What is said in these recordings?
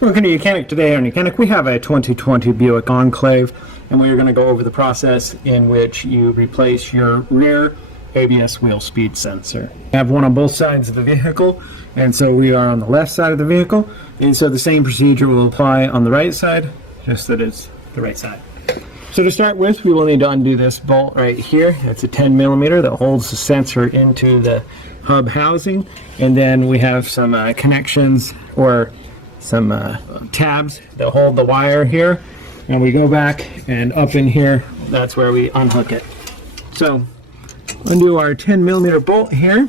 Welcome to YOUCANIC. Today on YOUCANIC we have a 2020 Buick Enclave, and we are going to go over the process in which you replace your rear ABS wheel speed sensor. We have one on both sides of the vehicle, and so we are on the left side of the vehicle, and so the same procedure will apply on the right side, just that it's the right side. So to start with, we will need to undo this bolt right here. It's a 10 millimeter that holds the sensor into the hub housing, and then we have some connections or some tabs that hold the wire here, and we go back and up in here, that's where we unhook it. So undo our 10 millimeter bolt here,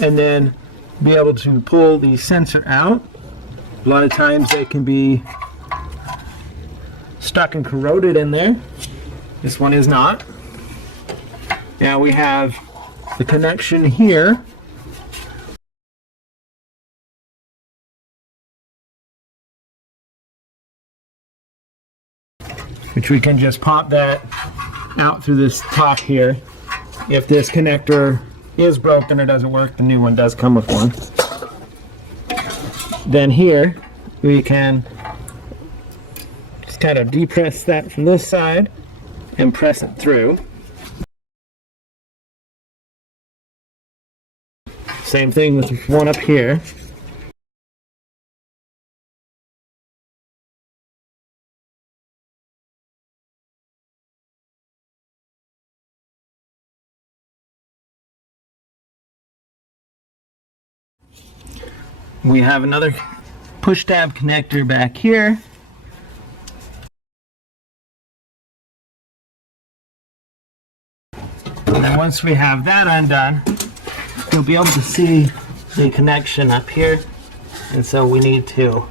and then be able to pull the sensor out. A lot of times they can be stuck and corroded in there. This one is not. Now we have the connection here, which we can just pop that out through this top here. If this connector is broken or doesn't work, the new one does come with one. Then here we can just kind of depress that from this side and press it through. Same thing with one up here. We have another push tab connector back here. And then once we have that undone, you'll be able to see the connection up here, and so we need to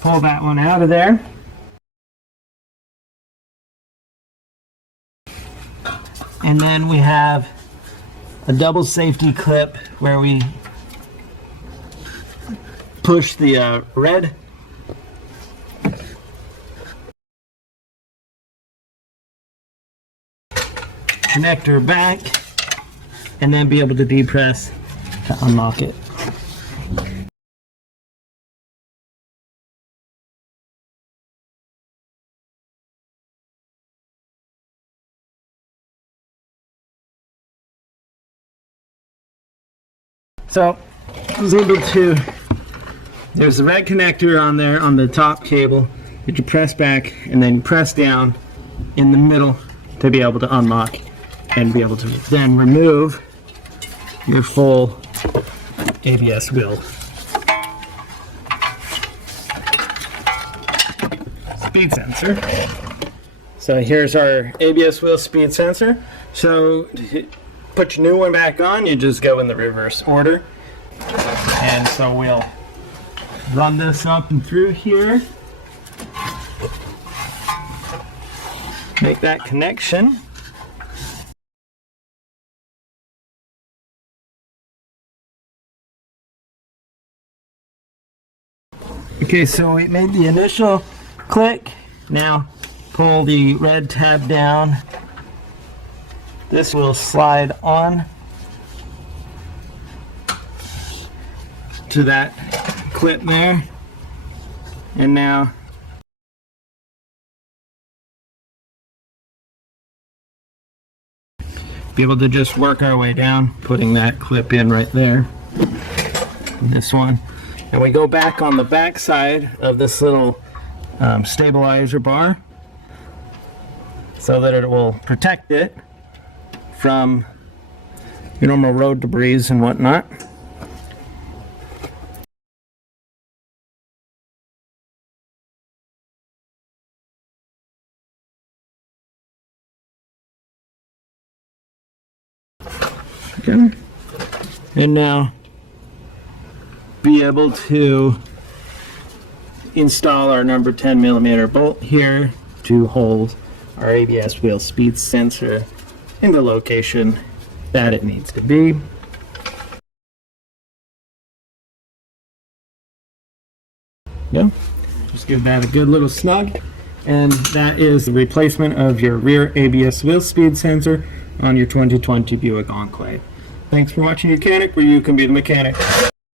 pull that one out of there. And then we have a double safety clip where we push the red connector back and then be able to depress to unlock it. So I was able to, there's the red connector on there on the top cable that you press back and then press down in the middle to be able to unlock and be able to then remove your full ABS wheel speed sensor. So here's our ABS wheel speed sensor. So to put your new one back on, you just go in the reverse order. And so we'll run this up and through here, make that connection. Okay, so we made the initial click. Now pull the red tab down. This will slide on to that clip there. And now be able to just work our way down, putting that clip in right there. This one. And we go back on the back side of this little stabilizer bar so that it will protect it from your normal road debris and whatnot. Okay. And now be able to install our number 10 millimeter bolt here to hold our ABS wheel speed sensor in the location that it needs to be. Yeah, just give that a good little snug. And that is the replacement of your rear ABS wheel speed sensor on your 2020 Buick Enclave. Thanks for watching YOUCANIC, where you can be the mechanic.